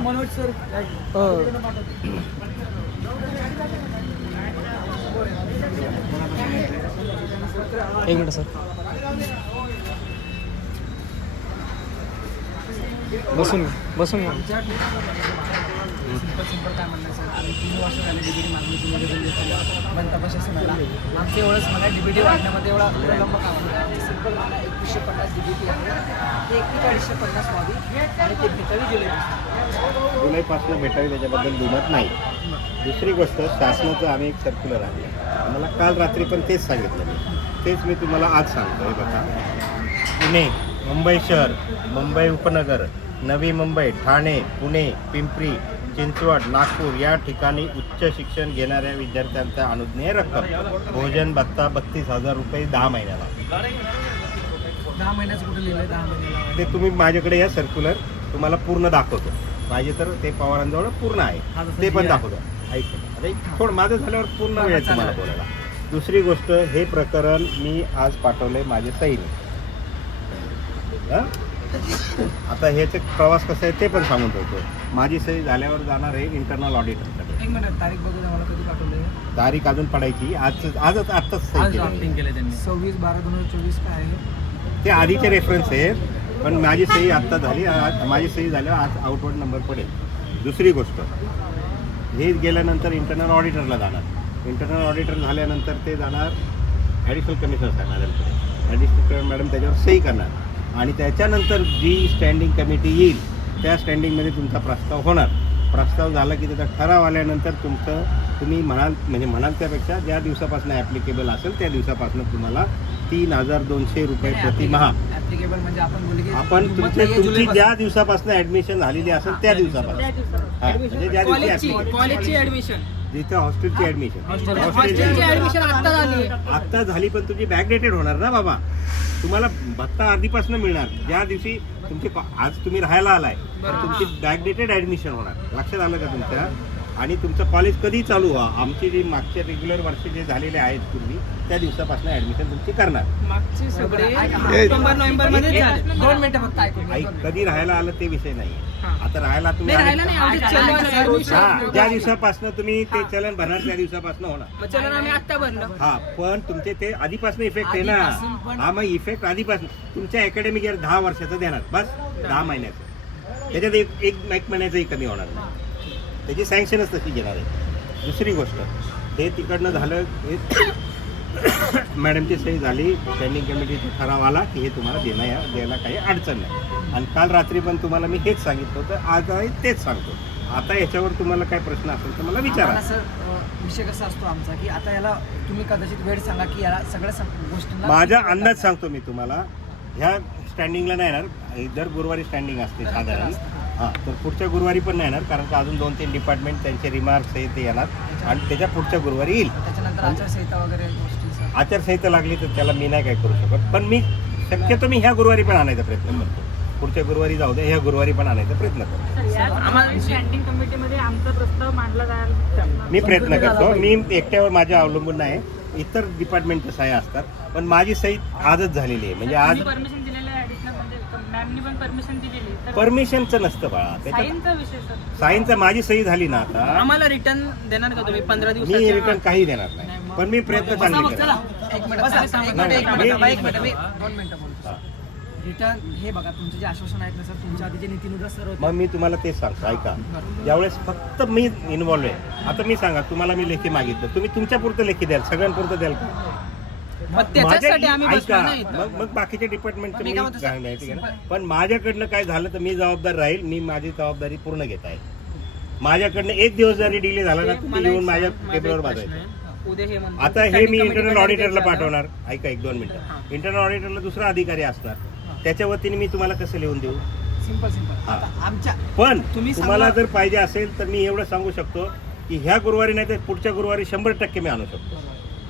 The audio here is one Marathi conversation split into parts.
मनोज सर एक मिनिट सर. बसून बसून सिंपल सिंपल काय म्हणणं सर आम्ही तीन वर्ष झाले पण तपास मला आमचं एवढंच मला डीबीडी वाढण्यामध्ये एवढा विलंब सिंपल मला एकवीसशे पन्नास डीबीटी आहे ते एकवीस पन्नास व्हावी. आणि ते भेटावी जुलै जुलैपासून भेटावी त्याच्याबद्दल दुमत नाही. दुसरी गोष्ट शासनाचं आम्ही एक सर्क्युलर आहे. आम्हाला काल रात्री पण तेच सांगितलं तेच मी तुम्हाला आज सांगतो हे बघा. पुणे मुंबई शहर मुंबई उपनगर नवी मुंबई ठाणे पुणे पिंपरी चिंचवड नागपूर या ठिकाणी उच्च शिक्षण घेणाऱ्या विद्यार्थ्यांचा अनुज्ञेय रक्कम. भोजन भत्ता बत्तीस हजार रुपये दहा महिन्याला. दहा महिन्याचं कुठं लिहिलं दहा महिन्याला ते तुम्ही माझ्याकडे या सर्क्युलर तुम्हाला पूर्ण दाखवतो. पाहिजे तर ते पवारांजवळ पूर्ण हा, आहे जसं ते पण आहे. दाखवतो. ऐक थोडं माझं झाल्यावर पूर्ण वेळ आहे तुम्हाला बोलायला. दुसरी गोष्ट हे प्रकरण मी आज पाठवलंय माझे सैनिक. हं? आता ह्याचे प्रवास कसा आहे ते पण सांगून ठेवतो. माझी सही झाल्यावर जाणार आहे इंटरनल ऑडिटरकडे एक मिनिट तारीख बघू द्या मला कधी पाठवले तारीख अजून पडायची. आज आजच आत्ताच सही केले. त्यांनी. सव्वीस बारा दोन हजार चोवीस काय आहे? ते आधीचे रेफरन्स आहेत पण माझी सही आत्ता झाली. आज माझी सही झाल्यावर आज आउटवर्ड नंबर पडेल. दुसरी गोष्ट हे गेल्यानंतर इंटरनल ऑडिटरला जाणार. इंटरनल ऑडिटर झाल्यानंतर ते जाणार ॲडिशनल कमिशनर आहे मॅडमकडे ॲडिशनल मॅडम त्याच्यावर सही करणार. आणि त्याच्यानंतर जी स्टँडिंग कमिटी येईल त्या स्टँडिंगमध्ये तुमचा प्रस्ताव होणार. प्रस्ताव झाला की त्याचा ठराव आल्यानंतर तुमचं तुम्ही म्हणाल म्हणजे म्हणाल त्यापेक्षा ज्या दिवसापासून ॲप्लिकेबल असेल त्या दिवसापासून तुम्हाला तीन हजार दोनशे रुपये प्रतिमहा ऍप्लिकेबल म्हणजे आपण बोलले की आपण दुमत तुमचे तुमची. ज्या दिवसापासून ऍडमिशन झालेली असेल त्या दिवसापासून. हा, म्हणजे ज्या दिवशी. कॉलेजची ऍडमिशन जिथे हॉस्टेलची ऍडमिशन हॉस्टेलची हॉस्टेलची ऍडमिशन आता झाली. आता झाली पण तुमची बॅक डेटेड होणार ना बाबा. तुम्हाला भत्ता आधीपासून मिळणार. ज्या दिवशी तुमचे आज तुम्ही राहायला आलाय. तर तुमची बॅक डेटेड ऍडमिशन होणार. लक्षात आलं का तुमच्या? आणि तुमचं कॉलेज कधी चालू व्हा? आमची जी मागचे रेग्युलर वर्ष जे झालेले आहेत पूर्वी त्या दिवसापासून ऍडमिशन तुमची करणार. मागचे सगळे ऐका. ऑक्टोबर नोव्हेंबरमध्ये झाले. दोन मिनिटं फक्त ऐकून घ्या, आई दोन मिनिटं. कधी राहायला आलं ते विषय नाही हा. आता राहायला तुम्ही नाही राहिलं नाही आमचं चलन आहे. हा. ज्या दिवसापासून तुम्ही ते चलन भरणार त्या दिवसापासून होणार. मग चलन आम्ही आता भरलं. हा पण तुमचे ते आधीपासून इफेक्ट आहे आधीपासून ना पण- हा मग इफेक्ट आधीपासून. तुमच्या अकॅडमिक इयर दहा वर्षाचं देणार. बस दहा महिन्याचं. त्याच्यात एक एक एक महिन्याचंही कमी होणार नाही. त्याची सँक्शनच तशी घेणार आहे. दुसरी गोष्ट हे तिकडनं झालं हे मॅडमची सही झाली स्टँडिंग कमिटीचा ठराव आला की हे तुम्हाला देणं या द्यायला काही अडचण नाही. आणि काल रात्री पण तुम्हाला मी हेच सांगितलं होतं आज आहे तेच सांगतो. आता याच्यावर तुम्हाला काय प्रश्न असेल तर मला विचारा. सर विषय कसा असतो आमचा की आता याला तुम्ही कदाचित वेळ सांगा की याला सगळ्या गोष्टींना माझा अंदाज सांगतो मी तुम्हाला. ह्या स्टँडिंगला नाही येणार. दर गुरुवारी स्टँडिंग असते साधारण. हां तर पुढच्या गुरुवारी पण नाही येणार कारण का अजून दोन तीन डिपार्टमेंट त्यांचे रिमार्क्स आहे ते येणार. आणि त्याच्या पुढच्या गुरुवारी येईल. त्याच्यानंतर आचारसंहिता वगैरे गोष्टी सर आचारसंहिता लागली तर त्याला मी नाही काय करू शकत. पण मी शक्यतो मी ह्या गुरुवारी पण आणायचा प्रयत्न करतो. पुढच्या गुरुवारी जाऊ दे ह्या गुरुवारी पण आणायचा प्रयत्न करतो. आम्हाला स्टँडिंग कमिटीमध्ये आमचा प्रस्ताव मांडला जायला मी प्रयत्न करतो. मी एकट्यावर माझ्या अवलंबून नाही. इतर डिपार्टमेंटच्या सह्या असतात. पण माझी सही आजच झालेली आहे. म्हणजे आज परमिशन दिलेलं आहे ऍडिशनल म्हणजे मॅमनी पण परमिशन दिलेली तर परमिशनचं नसतं बाळा. त्याच्यात साईनचा विषय सर सायन्सचा माझी सही झाली ना आता. आम्हाला रिटर्न देणार का तुम्ही? पंधरा मी रिटर्न काही देणार नाही. पण मी प्रयत्न चांगले करेन. एक मिनिट बसा, एक मिनिट एक मिनिट थांबा, एक मिनिट मी दोन मिनिटं बोलतो. रिटर्न हे बघा तुमचे जे आश्वासन आहेत ना सर तुमच्या आधी जे नितीन उदास सर होते. मग मी तुम्हाला तेच सांगतो ऐका. ज्यावेळेस फक्त मी इन्व्हॉल्व आहे आता मी सांगा तुम्हाला मी लेखी मागितलं. तुम्ही तुमच्या पुरतं लेखी द्याल सगळ्यांपुरतं द्याल का? मग त्याच्यासाठी आम्ही माझ्या- बसलो ऐका नाही इथं. मग मग बाकीच्या डिपार्टमेंटचं मी मी काय म्हणतो, काय सर, नाही, ठीक आहे ना? simple. पण माझ्याकडनं काय झालं तर मी जबाबदार राहील मी माझी जबाबदारी पूर्ण घेत आहे माझ्याकडनं एक दिवस जरी डिले झाला ना तुम्ही मला येऊन माझ्या सांग, माझा एक टेबलवर प्रश्न बाजायचं आहे. उद्या हे म्हणतात. आता हे मी इंटरनल ऑडिटरला. पाठवणार ऐका एक दोन मिनिटं इंटरनल ऑडिटरला दुसरा अधिकारी असणार त्याच्या वतीने मी तुम्हाला कसं लिहून देऊ सिंपल सिंपल हा. आता आमच्या पण तुम्ही तुम्हाला जर पाहिजे असेल तर मी एवढं सांगू शकतो की ह्या गुरुवारी नाही तर पुढच्या गुरुवारी शंभर टक्के मी आणू शकतो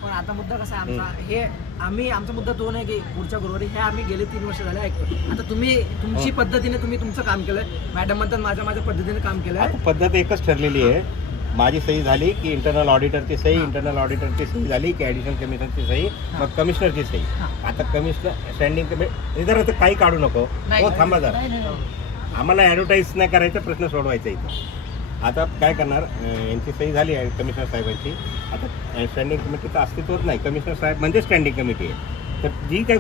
पण आता मुद्दा कसा आहे आमचा? हे आम्ही आमचा मुद्दा तो नाही की पुढच्या गुरुवारी हे आम्ही गेले तीन वर्ष झाले ऐकतो आता तुम्ही तुमची हो. पद्धतीने तुम्ही तुमचं काम केलंय. मॅडम म्हणतात माझ्या माझ्या पद्धतीने काम केलंय. आता पद्धत एकच ठरलेली आहे. माझी सही झाली की इंटरनल ऑडिटरची सही इंटरनल ऑडिटरची सही झाली की ॲडिशनल कमिशनरची सही मग कमिशनरची सही. आता कमिशनर स्टँडिंग कमिटी जरा आता काही काढू नको. हो थांबा जरा. आम्हाला ॲडव्हर्टाईज नाही करायचा प्रश्न सोडवायचा इथं. आता काय करणार यांची सही झाली आहे कमिशनर साहेबांची. आता स्टँडिंग कमिटी तर अस्तित्वच नाही. कमिशनर साहेब म्हणजे स्टँडिंग कमिटी आहे. तर जी काय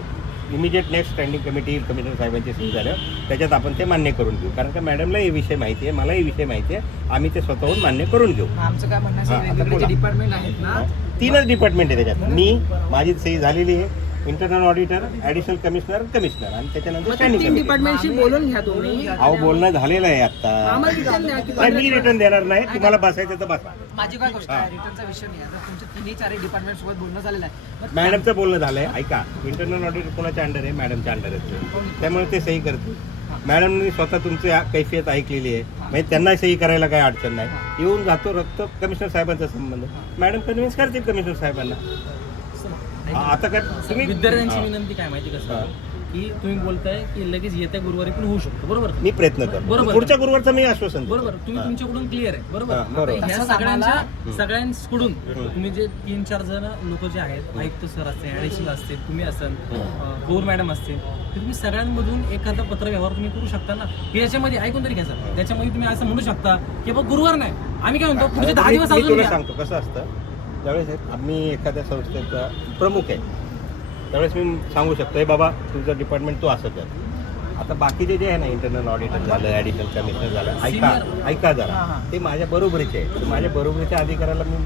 immediate next standing committee commissioner साहेबांची सही झालं त्याच्यात आपण ते मान्य करून घेऊ. कारण का मॅडमला हे विषय माहिती आहे मलाही विषय माहिती आहे. आम्ही ते स्वतःहून मान्य करून घेऊ. आमचं काय म्हणणं हा. डिपार्टमेंट आहेत ना? तीनच डिपार्टमेंट आहे त्याच्यात. मी माझी सही झालेली आहे. Internal auditor additional commissioner commissioner आणि त्याच्यानंतर स्टँडिंग तीन कमिटी डिपार्टमेंटशी बोलून घ्या तुम्ही. अहो बोलणं झालेलं आहे आता. आम्हाला रिटर्न द्या की नाही मी रिटर्न देणार नाही. तुम्हाला बसायचं तर बसा. माझी काय गोष्ट आहे. रिटर्नचा विषय नाही आता तुमच्या तिन्ही चारही डिपार्टमेंट सोबत बोलणं झालेलं आहे. मग मॅडमचं बोलणं झालंय. ऐका इंटरनल ऑडिट कोणाच्या अंडर आहे? मॅडमच्या अंडर आहे त्यामुळे ते सही करते मॅडमने स्वतः तुमची आ- कैफियत ऐकलेली आहे. म्हणजे त्यांना सही करायला काही अडचण नाही. येऊन जातो रक्त कमिशनर साहेबांचा संबंध. मॅडम कन्व्हिन्स करतील कमिशनर साहेबांना. आता काय तुम्ही विद्यार्थ्यांची. विनंती काय माहिती कसं. की तुम्ही बोलताय की लगेच येत्या गुरुवारी पण होऊ शकतो बरोबर? मी प्रयत्न करतो. बरोबर. पुढच्या गुरुवारचं मी आश्वासन. बरोबर. तुम्ही. तुमच्याकडून क्लिअर आहे बरोबर? हा, ह्या सगळ्यांच्या सगळ्यांकडून. तुम्ही जे तीन चार जण लोक जे आहेत आयुक्त सर असतील ऍडिशनल असतील तुम्ही असाल गौर मॅडम असतील तर तुम्ही सगळ्यांमधून एखादा पत्र व्यवहार तुम्ही करू शकता ना? की याच्यामध्ये ऐकून तरी घ्या सर. त्याच्यामध्ये तुम्ही असं म्हणू शकता की बाबा गुरुवार नाही. आम्ही काय म्हणतो पुढचे दहा दिवस अजून. सांगतो कसं असतं? ज्यावेळेस आम्ही एखाद्या संस्थेचा प्रमुख आहे त्यावेळेस मी सांगू शकतो हे बाबा तुझं डिपार्टमेंट तू असं कर. आता बाकीचे जे आहे ना इंटरनल ऑडिटर झालं ॲडिशनल कमिशनर झालं ऐका ऐका जरा. ते माझ्या बरोबरीचे आहे माझ्या बरोबरीच्या अधिकाऱ्याला मी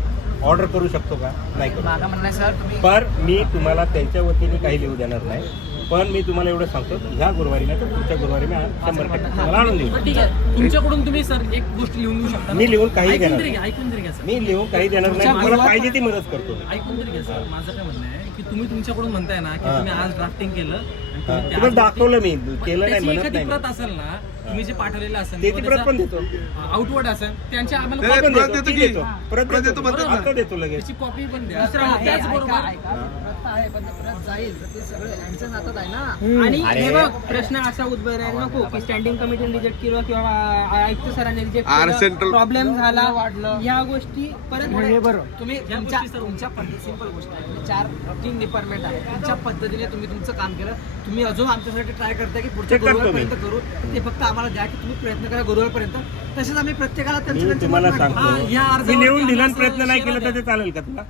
ऑर्डर करू शकतो का? नाही करू सर पण मी तुम्हाला त्यांच्या वतीने काही लिहू देणार नाही. पण मी तुम्हाला एवढं सांगतो ह्या गुरुवारी नाही तर पुढच्या गुरुवारी मी शंभर टक्के तुम्हाला आणून देऊ ठीक आहे. तुमच्याकडून तुम्ही सर एक गोष्ट लिहून घेऊ शकता? मी लिहून काही ऐकून देणार तरी नाही. घ्या ऐकून तरी घ्या सर. मी लिहून काही देणार नाही. गुरुवार- पाहिजे ती मदत करतो मी. ऐकून तरी घ्या सर. माझं काय म्हणणं आहे की तुम्ही तुमच्याकडून म्हणताय ना की. तुम्ही आज ड्राफ्टिंग केलं आणि तुम्ही ते तुम्हाला दाखवलं मी. केलं नाही त्याची म्हणत एखादी नाही मी. प्रत असेल ना तुम्ही जे पाठवलेलं असेल त्याची प्रत पण देतो. आउटवर्ड असेल त्यांच्या आम्हाला प्रत. देतो. ती देतो. प्रत देतो. आता देतो लगेच. त्याची कॉपी पण द्या. त्याचबरोबर आहे पण ते प्रत जाईल. तर ते सगळं यांच्या हातात आहे ना. आणि. हे बघ प्रश्न असा उद्भवायला नको की स्टँडिंग कमिटीने रिजेक्ट केलं किंवा आयुक्त सरांनी रिजेक्ट केलं प्रॉब्लेम झाला वाढलं. या गोष्टी परत बरोबर. तुम्ही या तुमच्या पद्धती सिंपल गोष्ट आहे. तुम्ही चार तीन डिपार्टमेंट आहे तुमच्या पद्धतीने तुम्ही तुमचं काम केलं. तुम्ही अजून आमच्यासाठी ट्राय करताय की पुढच्या ते करतो गुरुवारपर्यंत करू. ते फक्त आम्हाला द्या की तुम्ही प्रयत्न करा गुरुवारपर्यंत. तसेच आम्ही प्रत्येकाला त्यांचं मी त्यांचं तुम्हाला मत मांडू. हा, या सांगतो अर्जावरती मी लिहून दिला प्रयत्न नाही केला तर ते चालेल का तुला?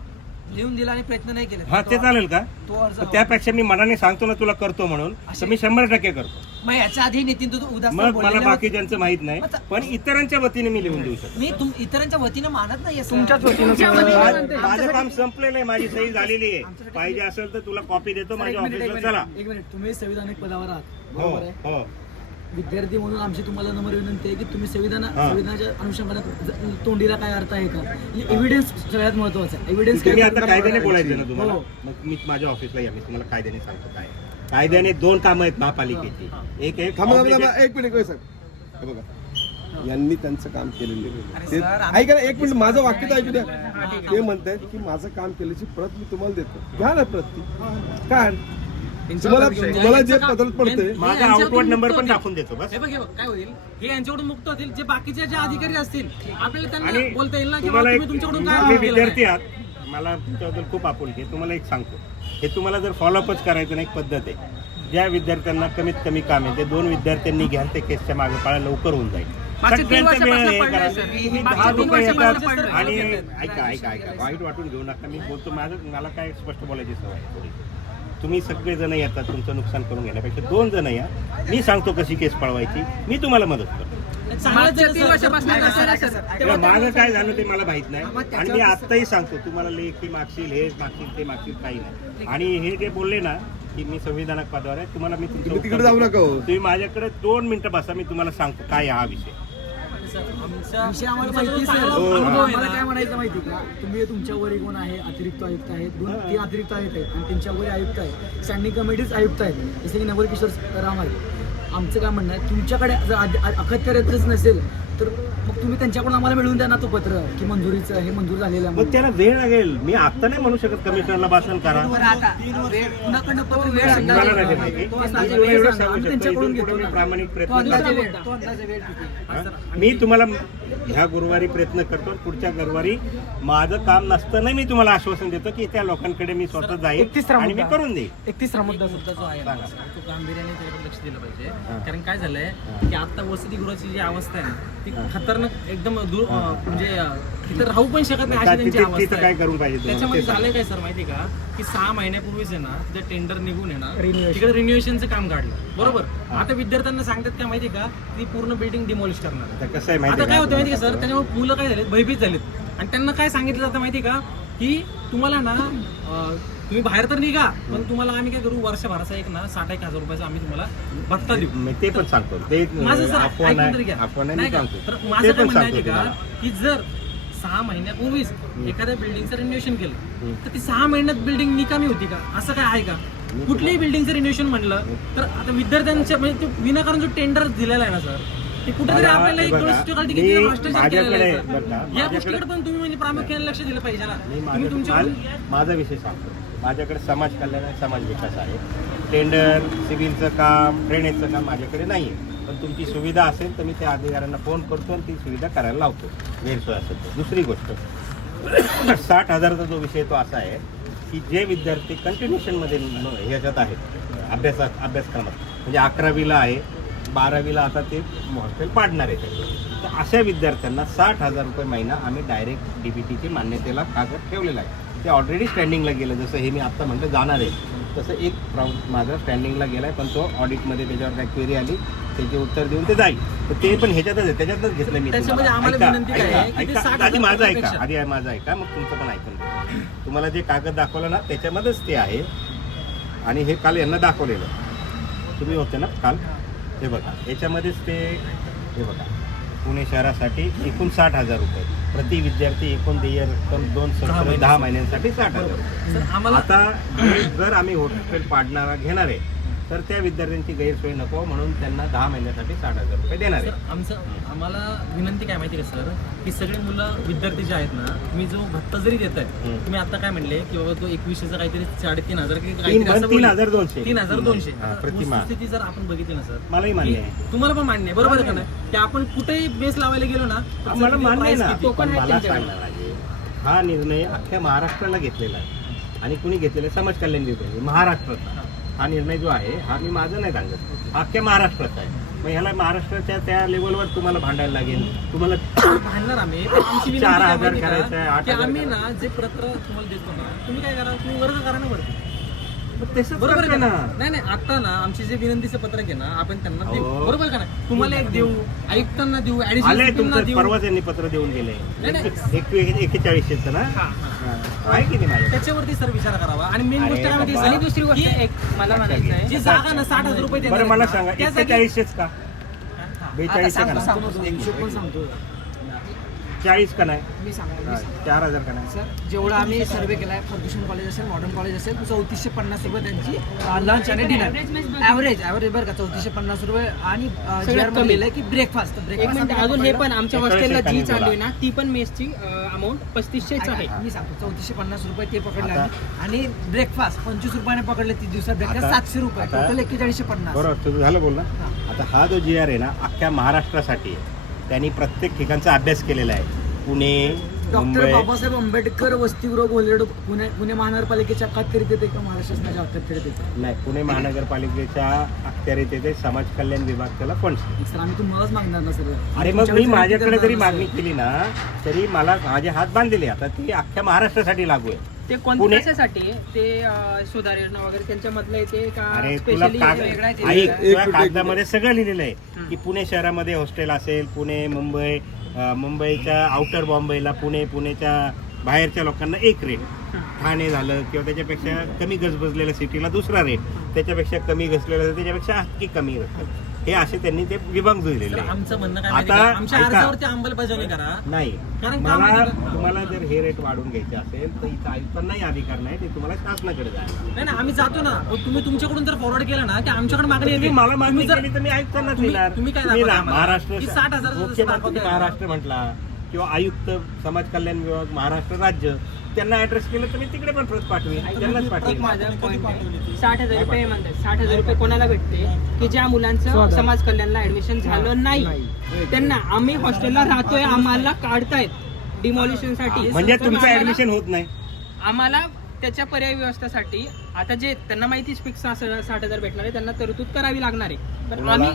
लिहून दिला आणि प्रयत्न नाही केले. हा ते चालेल का? तो अर्ज तर त्यापेक्षा मी मनाने सांगतो ना तुला करतो म्हणून. तर मी शंभर टक्के करतो. मग याच्या आधी नितीन तू उदास मग मला बाकीच्यांचं माहीत नाही पण इतरांच्या वतीने मी लिहून देऊ शकतो. मी तुम इतरांच्या वतीनं मानत नाही तुमच्याच वतीनं माझं माझं काम संपलेलं आहे माझी सही झालेली आहे. पाहिजे असेल तर तुला कॉपी देतो माझ्या ऑफिसला चला. एक मिनिट. तुम्ही संविधानिक पदावर आहात. हो बरोबर आहे? हो. विद्यार्थी म्हणून आमची तुम्हाला नम्र विनंती आहे की तुम्ही संविधान. संविधानाच्या अनुषंगाने ज- तोंडीला काय अर्थ आहे का? एव्हिडन्स सगळ्यात महत्त्वाचा आहे. एव्हिडन्स तुम्ही आता कायद्याने बोलायचं ना तुम्हाला? हो. मग मी माझ्या ऑफिसला या मी तुम्हाला कायद्याने सांगतो काय कायद्याने दोन कामं आहेत महापालिकेची. एक एक थांबा थांबा, obligate- थांबा एक मिनिट साहेब. हे बघा. यांनी त्यांचं काम केलेलं आहे. ते- सर, ऐका ना एक मिनिट माझं वाक्य तर ऐकू द्या. ते म्हणतायत की माझं काम केल्याची प्रत मी तुम्हाला देतो. घ्या ना प्रत ती. काय? तुम्हाला तुम्हाला जे पदार्थ पडतंय माझा आउटवर्ड नंबर पण दाखवून देतो बस. हे बघ हे बघ काय होईल? हे यांच्याकडून मुक्त होतील. जे बाकीचे जे अधिकारी असतील आपल्याला त्यांना आणि बोलता येईल ना की तुम्हाला तुम्ही तुमच्याकडून तुम्ही काय विद्यार्थी आहात. मला तुमच्याबद्दल खूप आपुलकी आहे. तुम्हाला एक सांगतो. हे तुम्हाला जर फॉलोअपच करायचं नाही एक पद्धत आहे. ज्या विद्यार्थ्यांना कमीत कमी काम आहे ते दोन विद्यार्थ्यांनी घ्या ते केसच्या मागे पाळा लवकर होऊन जाईल. मागचे तीन सगळ्यांचा वेळ वर्षापासून हे पडलंय करा. सर. तुम्ही मागचे दहा तीन रुपये वर्षापासून येतात पडलंय. आणि ऐका ऐका ऐका. वाईट वाटून घेऊ नका. मी बोलतो माझं मला काय स्पष्ट बोलायची सवय आहे. थोडी तुम्ही सगळे जण येतात तुमचं नुकसान करून घेण्यापेक्षा दोन जण या. मी सांगतो कशी केस पळवायची. मी तुम्हाला मदत करतो. माझं काय झालं ते मला माहीत नाही. आणि मी आत्ताही सांगतो तुम्हाला लेखी मागशील हे मागशील ते मागशील काही नाही. आणि हे जे बोलले ना की मी संविधानाक पदावर आहे तुम्हाला मी तुमचं तुम्ही तिकडे जाऊ. नका हो. तुम्ही माझ्याकडे दोन मिनिटं बसा मी तुम्हाला सांगतो काय आहे हा विषय. विषय आम्हाला माहिती सर हो. आम्हाला काय म्हणायचं माहिती का? तुम्ही तुमच्यावर कोण आहे? अतिरिक्त आयुक्त आहेत. दोन तीन अतिरिक्त आयुक्त आहेत. आणि त्यांच्यावर आयुक्त आहेत. स्टँडिंग कमिटीच आयुक्त आहेत. जसे की नवल किशोर राम आहेत. आमचं काय म्हणणं आहे? तुमच्याकडे जर अखत्यारीतच नसेल तर मग तुम्ही त्यांच्याकडून आम्हाला मिळवून द्या ना तो पत्र की मंजुरीचं हे मंजूर झालेलं आहे मग. त्याला वेळ लागेल मी आता नाही म्हणू शकत कमिशनरला भाषण करा बरं, आता वेळ कुणाकडनं पत्र वेळ सांगा. मला नाही माहिती. तो मी अंदाजे तुला वेळ एवढं सांगा. सांगू आम्ही शकतो, त्यांच्याकडून घेतो ना. प्रामाणिक तो प्रयत्न अंदाजे करतो. वेळ तो अंदाजे वेळ किती? हा? मी तुम्हाला ह्या गुरुवारी प्रयत्न करतो पुढच्या गुरुवारी माझं काम नसताना मी तुम्हाला आश्वासन देतो की त्या लोकांकडे मी स्वतः जाईल एकतीसरा आणि मी. करून देईल एकतीसरा मुद्दा मुद्दा जो आहे ना, सांगा. तो गांभीर्याने त्याच्याकडे लक्ष दिलं पाहिजे. कारण काय झालंय. की आता वसतिगृहाची जी अवस्था आहे ना ती. खतरनाक एकदम दूर म्हणजे तिथं राहू पण शकत नाही काय अशी त्यांची अवस्था तिथं आहे. काय करून पाहिजे तुम्हाला? त्याच्यामध्ये. झालंय काय सर माहिती का की सहा महिन्यापूर्वीच आहे ना ते टेंडर निघून आहे ना. तिकडे रिन्युएशनचं काम काढलं बरोबर. आता विद्यार्थ्यांना सांगतात काय माहिती का ती पूर्ण बिल्डिंग डिमॉलिश करणार आता कसं आहे माहिती आता काय होतं माहिती का सर? त्याच्यामुळे मुलं काय झालेत भयभीत झालेत आणि त्यांना काय सांगितलं जातं माहिती का की तुम्हाला ना अं, तुम्ही बाहेर तर निघा पण तुम्हाला आम्ही काय करू वर्षभराचा एक ना साठ एक हजार रुपयाचा आम्ही तुम्हाला भत्ता देऊ मी ते पण सांगतो ते माझं सर अफवा ऐकून तरी नाही घ्या. अफवा नाही नाही मी का? सांगतो तर ते माझं काय पण म्हणणं आहे सांगतो का. की जर सहा महिन्यापूर्वीच एखाद्या बिल्डिंगचं रिन्युएशन केलं हम्म. तर ती सहा महिन्यात बिल्डिंग निकामी होती का असं काय आहे का कुठल्याही बिल्डिंगचं रिन्युएशन म्हणलं तर आता विद्यार्थ्यांच्या म्हणजे ते विनाकारण जो टेंडर दिलेला आहे ना सर कुठेतरी मला- आपल्याला एक बघा, गोष्ट कळते की मी भ्रष्टाचार केलेला माझ्याकडे- सर. बरं का, या माझ्याकडे- गोष्टीकडे पण तुम्ही म्हणजे प्रामुख्याने लक्ष दिलं पाहिजे ना. मी तुम्ही माझ्या तुमच्या माझ- माझा विषय सांगतो. माझ्याकडे समाज कल्याण आणि समाज विकास आहे. टेंडर सिव्हिलचं काम ड्रेनेजचं काम माझ्याकडे नाही आहे पण तुमची सुविधा असेल तर मी त्या अधिकाऱ्यांना फोन करतो आणि ती सुविधा करायला लावतो. गैरसोय असेल तर. दुसरी गोष्ट साठ हजाराचा जो विषय तो असा आहे की जे विद्यार्थी कंटिन्युएशनमध्ये ह्याच्यात आहेत अभ्यासात अभ्यासक्रमात म्हणजे अकरावीला आहे बारावीला आता ते हॉस्टेल पाडणार आहे. तर अशा विद्यार्थ्यांना साठ हजार रुपये महिना आम्ही डायरेक्ट डी बी टीची मान्यतेला कागद ठेवलेला आहे. ते ऑलरेडी स्टँडिंगला गेलं जसं हे मी आत्ता म्हटलं जाणार आहे. तसं एक राऊंड माझं स्टँडिंगला गेला आहे पण तो ऑडिटमध्ये त्याच्यावर काय क्वेरी आली त्याचे उत्तर देऊन ते जाईल. तर ते पण ह्याच्यातच आहे त्याच्यातच घेतलं मी त्याच्यामध्ये तुम्हाला. आम्हाला ऐका, विनंती काय ऐका, आहे की ते ऐका. 60,000 आधी माझं ऐका आधी माझं ऐका मग तुमचं पण ऐकून. तुम्हाला जे कागद दाखवलं ना त्याच्यामध्येच ते आहे. आणि हे काल यांना दाखवलेलं. तुम्ही होते ना काल? हे बघा याच्यामध्येच ते हे बघा पुणे शहरासाठी एकूण साठ हजार रुपये. प्रति विद्यार्थी एकूण देय रक्कम दोन सत्र महिन्यासाठी. दहा महिन्यांसाठी साठ हजार आता जर आम्ही हॉस्टेल पाडणारा घेणार आहे तर त्या विद्यार्थ्यांची गैरसोय नको म्हणून त्यांना दहा महिन्यासाठी साठ हजार रुपये देणार सर आहे आमचं आम्हाला विनंती काय माहिती का सर? की सगळे मुलं विद्यार्थी जे आहेत ना तुम्ही जो भत्ता जरी देताय हम्म. तुम्ही आता काय म्हणले की बाबा तो एकवीसशेचा काहीतरी साडेतीन हजार की तीन काहीतरी असं तीन बोलले. हजार दोनशे. तीन हजार दोनशे. हा, प्रतिमा. स्थिती जर आपण बघितली ना सर मलाही मान्य की आहे. तुम्हाला पण मान्य आहे. बरोबर आहे का नाही? की आपण कुठेही बेस लावायला गेलो ना तर मला त्याचं मान्य आहे price ना. किती? पण मला हा निर्णय अख्ख्या महाराष्ट्राला घेतलेला आहे. आणि कुणी घेतलेला आहे? समाज कल्याण विभाग महाराष्ट्राचा. हा निर्णय जो आहे हा मी माझा नाही सांगत. अख्ख्या महाराष्ट्राचा आहे. मग ह्याला महाराष्ट्राच्या त्या लेवलवर तुम्हाला भांडायला लागेल. तुम्हाला भांडणार आम्ही. आमची चार हजार करायचं आहे? आठ हजार आम्ही ना जे पत्र तुम्हाला देतो ना तुम्ही काय करा तुम्ही वर्ग करा ना वरती बरोबर आहे का ना. ना नाही नाही आता ना आमचे जे विनंतीचं पत्रक आहे ना आपण त्यांना देऊ. हो. बरोबर का नाही? तुम्हाला एक देऊ आयुक्तांना देऊ आलंय ऍडिशनल तुमचं देऊ परवाच यांनी पत्र देऊन गेले. नाही, नाही. एक्केचाळीसशेचं ना? हा, हा. हा. आहे की नाही त्याच्यावरती सर विचार करावा. आणि मेन अरे गोष्ट काय माहिती आणि दुसरी गोष्ट एक मला म्हणायचं आहे. जी जागा ना साठ हजार रुपये देणार बरं मला ना, सांगा त्या जागी- का? आता बेचाळीस का? सांगतो. नाही सांगतो हिशोब पण सांगतो. चाळीस का नाही? मी सांगतो. चार हजार का नाही? सर जेवढा आम्ही सर्वे केला आहे फर्ग्युशन कॉलेज असेल मॉडर्न कॉलेज असेल चौतीसशे पन्नास रुपये त्यांची लंच आणि डिनर ॲव्हरेज ॲव्हरेज बरं का चौतीसशे पन्नास रुपये आणि की ब्रेकफास्ट एक मिनिट अजून हे पण आमच्या हॉस्टेलला जी चालू आहे. ना ती पण मेसची अमाऊंट पस्तीसशेच आहे. मी सांगतो चौतीसशे पन्नास रुपये ते पकडले. आणि ब्रेकफास्ट पंचवीस रुपयाने पकडले तीस दिवसात. ब्रेकफास्ट सातशे रुपये टोटल एक्केचाळीसशे पन्नास. बरोबर झालं बोल ना हा. आता हा जो जी आर आहे ना अख्ख्या महाराष्ट्रासाठी आहे. त्यांनी प्रत्येक ठिकाणचा अभ्यास केलेला आहे. पुणे डॉक्टर मुंबई. बाबासाहेब आंबेडकर वसतिगृह गोल्हेड पुणे पुणे महानगरपालिकेच्या अखत्यारीत येते का महाराष्ट्र शासनाच्या अखत्यारीत येते नाही पुणे महानगरपालिकेच्या अखत्यारीत येते समाज कल्याण विभाग त्याला फंड्स सर आम्ही तुम्हालाच मागणार ना सर. अरे मग मी माझ्याकडे जरी मागणी केली ना तरी मला माझे हात बांधलेले आता ती अख्ख्या महाराष्ट्रासाठी लागू आहे. ते पुणे- कोणत्या कशासाठी? ते अं, सुधार योजना वगैरे येते का अरे तुला स्पेशली काग- वेगळा आहे ते? ऐक, वेगळा तुला एक- एक- कागदामध्ये सगळं लिहिलेलं आहे की पुणे शहरामध्ये हॉस्टेल असेल पुणे मुंबई अं, मुंबईच्या आउटर बॉम्बेला पुणे पुण्याच्या बाहेरच्या लोकांना एक रेट ठाणे झालं किंवा त्याच्यापेक्षा कमी गजबजलेल्या सिटीला दुसरा रेट त्याच्यापेक्षा कमी गजलेल्या त्याच्यापेक्षा की कमी. रेट हे असे त्यांनी ते विभाग दिलेले आहे. आमचं म्हणणं काय माहिती आता का? आमच्या ऐका. अर्जावरती अंमलबजावणी करा नाही कारण का मला माहिती का? तुम्हाला जर हे रेट वाढून घ्यायचे असेल तर इथं आयुक्तांनाही अधिकार नाही ते तुम्हाला शासनाकडे जायला नाही ना आम्ही जातो ना तुम्ही तुमच्याकडून जर फॉरवर्ड केलं ना की आमच्याकडे मागणी येते तुम्ही मला मागणी तुम्ही जर- केली तर मी आयुक्तांनाच तुम्ही- देणार तुम्ही काय दाखवता आम्हाला? महाराष्ट्र की 60,000 जसं मुख्यमंत्री दाखवताय. महाराष्ट्र म्हटला किंवा आयुक्त समाज कल्याण विभाग महाराष्ट्र राज्य त्यांना ऍड्रेस केलं तर मी तिकडे पण प्रत पाठवेन. त्यांनाच पाठवेन. साठ हजार रुपये म्हणतात. साठ हजार रुपये कोणाला भेटते? की ज्या मुलांचं समाज कल्याणला ऍडमिशन झालं नाही. त्यांना आम्ही हॉस्टेलला राहतोय आम्हाला काढतायत डिमॉलिशनसाठी म्हणजे तुमचं आम्हाला- ऍडमिशन होत नाही. आम्हाला त्याच्या पर्याय व्यवस्थेसाठी आता जे त्यांना माहितीच फिक्स साठ हजार भेटणार आहे त्यांना तरतूद करावी लागणार आहे. पण? आम्ही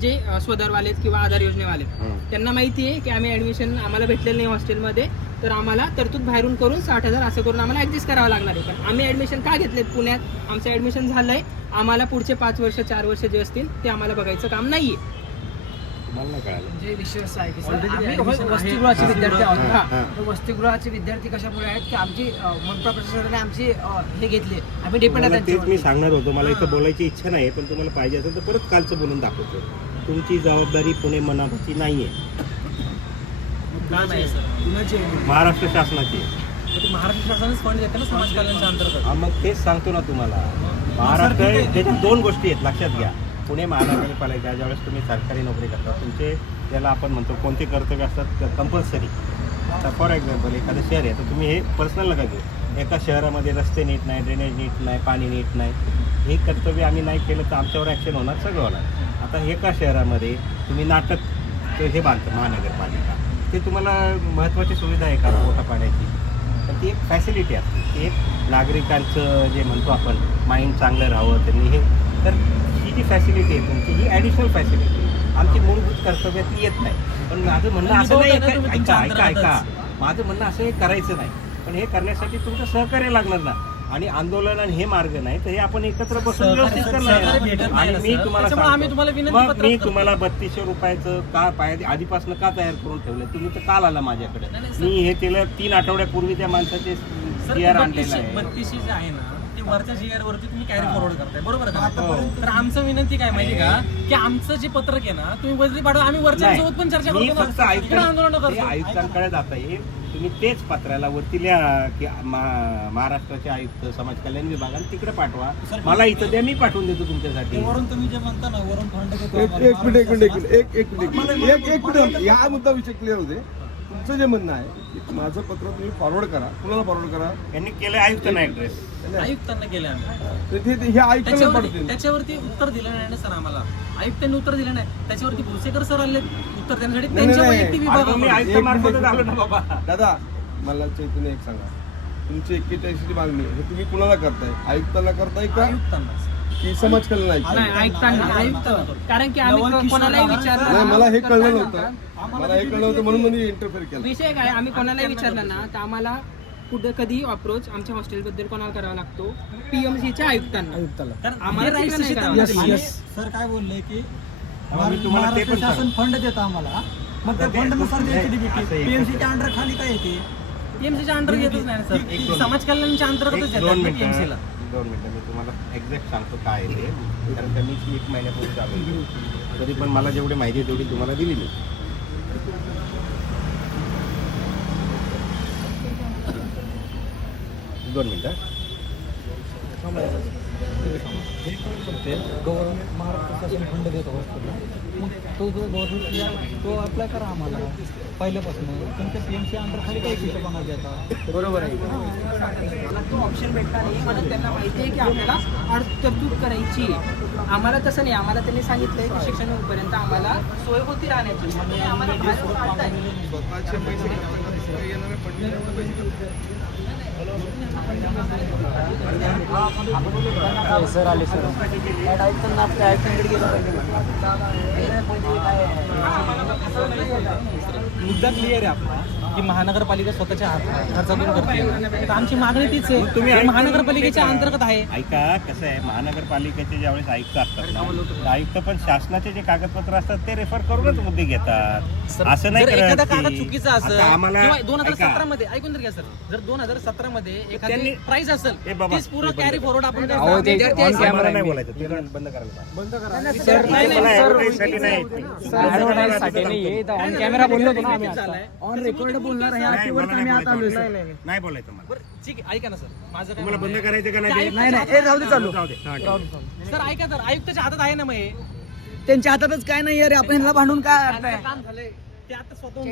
जे स्वदरवाले किंवा आधार योजनेवाले. त्यांना माहिती आहे की आम्ही ऍडमिशन आम्हाला भेटलेलं नाही हॉस्टेलमध्ये तर आम्हाला तरतूद बाहेरून करून साठ हजार असं करून आम्हाला ऍडजस्ट करावं लागणार आहे. पण आम्ही ऍडमिशन का घेतलेत पुण्यात? आमचं ऍडमिशन झालंय. आम्हाला पुढचे पाच वर्ष चार वर्ष जे असतील ते आम्हाला बघायचं काम नाहीये. तुम्हाला नाही कळालं. म्हणजे विषय असा आहे की सर Already आम्ही admission आहे. वसतिगृहाचे विद्यार्थी आहोत हा, ना. हा. तर वसतिगृहाचे विद्यार्थी कशामुळे आहेत की आमची अ, मनपा प्रशासनाने आमची अ, हे घेतली. आम्ही डिपेंड मला आहे तेच मी. सांगणार होतो. मला इथं बोलायची इच्छा नाही पण तुम्हाला पाहिजे असेल तर परत कालचं बोलून दाखवतो. तुमची जबाबदारी पुणे मनाची नाहीये. का नाही सर? महाराष्ट्र शासनाची आहे. ते महाराष्ट्र शासनानेच फंड देते ना समाज कल्याणच्या अंतर्गत. हा, मग तेच सांगतो ना तुम्हाला. महाराष्ट्र त्याच्यात दोन गोष्टी आहेत लक्षात घ्या. पुणे महानगरपालिका ज्यावेळेस तुम्ही सरकारी नोकरी करता तुमचे ज्याला आपण म्हणतो कोणते कर्तव्य असतात कंपल्सरी आता फॉर एक्झाम्पल एखादं शहर आहे तर तुम्ही हे पर्सनल नका घेऊ. एका शहरामध्ये रस्ते नीट नाही ड्रेनेज नीट नाही पाणी नीट नाही. हे कर्तव्य आम्ही नाही केलं तर आमच्यावर ॲक्शन होणार सगळं होणार. आता एका शहरामध्ये तुम्ही नाटक ते हे बांधतं महानगरपालिका ते तुम्हाला महत्त्वाची सुविधा आहे का पोटा पाण्याची? तर ती एक फॅसिलिटी असते. ती एक नागरिकांचं जे म्हणतो आपण माइंड चांगलं राहावं त्यांनी हे तर ही जी फॅसिलिटी आहे तुमची? ही ॲडिशनल फॅसिलिटी आमची मूलभूत कर्तव्यात ती येत नाही. पण माझं म्हणणं असं नाही ऐका ऐका ऐका. माझं म्हणणं असं हे करायचं नाही. पण हे करण्यासाठी तुमचं सहकार्य लागणार ना. आणि आंदोलन आणि हे मार्ग नाही तर हे आपण एकत्र बसून व्यवस्थित करणार आणि मी. तुम्हाला मी. तुम्हाला बत्तीसशे रुपयाचं का पाय आधीपासून का तयार करून ठेवलं? तुम्ही तर काल आला माझ्याकडे. मी हे केलं तीन आठवड्यापूर्वी त्या माणसाचे आणलेला आहे. बत्तीसशे आहे ना ते वरच्या जी वरती तुम्ही कॅरी फॉरवर्ड करताय. बरोबर आहे का? हो. तर आमचं विनंती काय माहिती का? की आमचं जे पत्रक आहे ना तुम्ही वरती पाठवा. आम्ही वरच्या पण चर्चा मी करतो फक्त ना. इकडे आंदोलन आयुक्त करतो आयुक्तांकडे जाता येईल तुम्ही तेच पत्राला वरती लिहा की मा- महाराष्ट्राचे आयुक्त समाज कल्याण विभाग आणि तिकडे पाठवा. मला इथं द्या मी पाठवून देतो तुमच्यासाठी. तुम्ही जे म्हणता ना वरून फंड एक एक मिनिट एक मिनिट एक मिनिट एक एक मिनिट. एक एक मिनिट. हा मुद्दा विषय क्लिअर होते तुमचं जे म्हणणं आहे की माझं पत्र तुम्ही फॉरवर्ड करा. कुणाला फॉरवर्ड करा? यांनी केलं आयुक्तांना ऍड्रेस आयुक्तांना केले आम्ही. हे. त्याच्यावरती उत्तर दिलं नाही ना सर आम्हाला. आयुक्तांनी उत्तर दिलं नाही. त्याच्यावरती भुसेकर सर आले उत्तर देण्यासाठी त्यांच्या. वैयक्तिक दादा मला चैतन्य एक सांगा. तुमची एक्केचाळीसची मागणी आहे. हे तुम्ही कुणाला करताय? आयुक्ताला करताय का? आयुक्तांना. की समाज कल्याण ऐकताना आयुक्त. कारण की आम्ही कोणालाही विचारलं मला हे कळलं नव्हतं? मला हे कळलं नव्हतं म्हणून मी इंटरफेअर केलं. विषय काय? आम्ही कोणालाही विचारलं ना तर आम्हाला कुठे कधी अप्रोच आमच्या हॉस्टेलबद्दल कोणाला करावा लागतो? पीएमसीच्या आयुक्तांना. आम्हाला हे नाही करावं त्यांना लागत. दिली. सर काय बोलले की तुम्हाला ते महाराष्ट्र पण शासन फंड देतं आम्हाला. मग त्या तर असं डीबीटी एक- पीएमसीच्या अंडर खाली काय येते PMC च्या अंडर येतच नाही ना एक- एक सर समाज कल्याणच्या अंतर्गतच एक येतात दोन ना मिनिटं PMC ला. दोन मिनिटं मी तुम्हाला एक्झॅक्ट सांगतो काय आहे ते. कारण का मी एक महिन्यापूर्वी चालू. तरी पण मला जेवढी माहिती आहे तेवढी तुम्हाला दिली मी दोन मिनिटं. गव्हर्नमेंट महाराष्ट्र शासन फंड देतो हॉस्पिटलला मग तो जो गव्हर्नमेंट तो अप्लाय करा आम्हाला. पहिल्यापासून. तुमच्या पीएमसी अंडर खाली काही हिशोबाने देतात बरोबर आहे. मला तो ऑप्शन भेटला नाही. म्हणून त्यांना माहिती आहे की आपल्याला अर्ज तरतूद करायची आहे. आम्हाला तसं नाही. आम्हाला त्यांनी सांगितलंय की शिक्षण होईपर्यंत आम्हाला सोय होती राहण्याची. म्हणजे आम्हाला. स्वतःचे पैसे खर्च करण्यासाठी येणारे पडले एवढे पैसे खर्च सर आले सर आयुक्तांना आपल्या आयुक्तांकडे गेलं पाहिजे मुद्दा क्लिअर आहे आपला. की महानगरपालिका स्वतःच्या हात- खर्चातून करते तर आमची मागणी तीच आहे तुम्ही हे महानगरपालिकेच्या? अंतर्गत आहे ऐका कसं आहे महानगरपालिकेचे ज्यावेळेस आयुक्त असतात ना तर आयुक्त पण शासनाचे जे कागदपत्र असतात ते रेफर करूनच मुद्दे घेतात असं नाही जर करत एखादा की- कागद चुकीचा असेल आता आम्हाला किंवा दोन हजार ऐका. सतरा मध्ये ऐकून तर घ्या सर जर दोन हजार सतरा मध्ये एखादी त्यांनी- प्राइस ए असेल बाबा, तीच पूर्ण कॅरी. फॉरवर्ड आपण अहो, ते करतो. on camera मला नाही. बोलायचं ते बंद करायला सांग. बंद करा नाही, ते नाही, मला सर, साठी नाही. बोललो होतो ना आम्ही आता झालंय. ऑन रेकॉर्ड बोलणार ह्या नाही, आम्ही आता आलोय बोलायचं. सर. नाही बोलायचं मला. बरं ठीक आहे ऐका ना सर. माझं काय तुम्हाला बंद आहे. करायचं का नाही? नाही नाही हे राहू दे चालू. जाऊ दे हा, ठीक आहे. सर ऐका तर आयुक्ताच्या हातात आहे ना मग हे. त्यांच्या हातातच काय नाही अरे आपण ह्याला भांडून काय अर्थ आहे? त्यांचं काम झालंय. ते आता स्वतःहून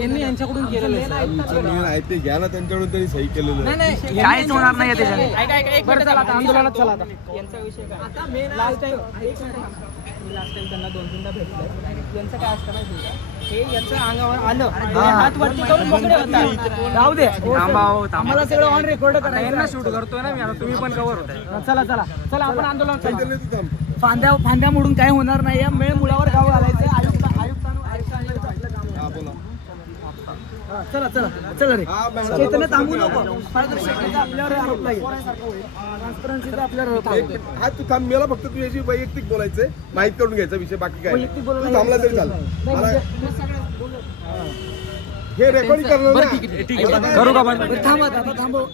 यांनी यांच्याकडून केलेलं आहे. सर. तुमचं नियम आहे. ते घ्या ना त्यांच्याकडून त्यांनी सही केलेलं नाही आहे. काहीच होणार नाही त्याच्याने. ऐका ऐका एक मिनिट चला, थांबा. मी आंदोलनात सांगतो. चला आता. यांचा विषय काय? लास्ट टाइम मी लास्ट टाइम त्यांना दोन तीनदा यांचं काय असतं माहिती आहे का? हे यांचं अंगावर आलं हे. हात वरती करून मोकळे होतात. राहू दे. आम्हाला सगळं ऑन रेकॉर्ड करायचं शूट करतोय ना मी आता तुम्ही पण कव्हर होताय. चला चला. चला आपण आंदोलन. फांद्या फांद्या मोडून काय होणार नाही या मेळ मुळावर गाव घालायचं आयुक्त आयुक्तांना आयुक्तांकडे आपलं काम आहे. हा, बोला. हा, चला चला चला रे. चैतन्य थांबू नको. पारदर्शकतेचा आपल्यावर आरोप लागेल ट्रान्सपरन्सीचा आपल्यावर आरोप एक लागेल. हा तू थांब मला फक्त तुझ्याशी वैयक्तिक बोलायचंय. माहीत करून घ्यायचा विषय बाकी काय वैयक्तिक बोलणं तू थांबला तरी चालेल. नाही, म्हणजे- हे रेकॉर्डिंग करणार काय- बरं, थांबा आता थांबव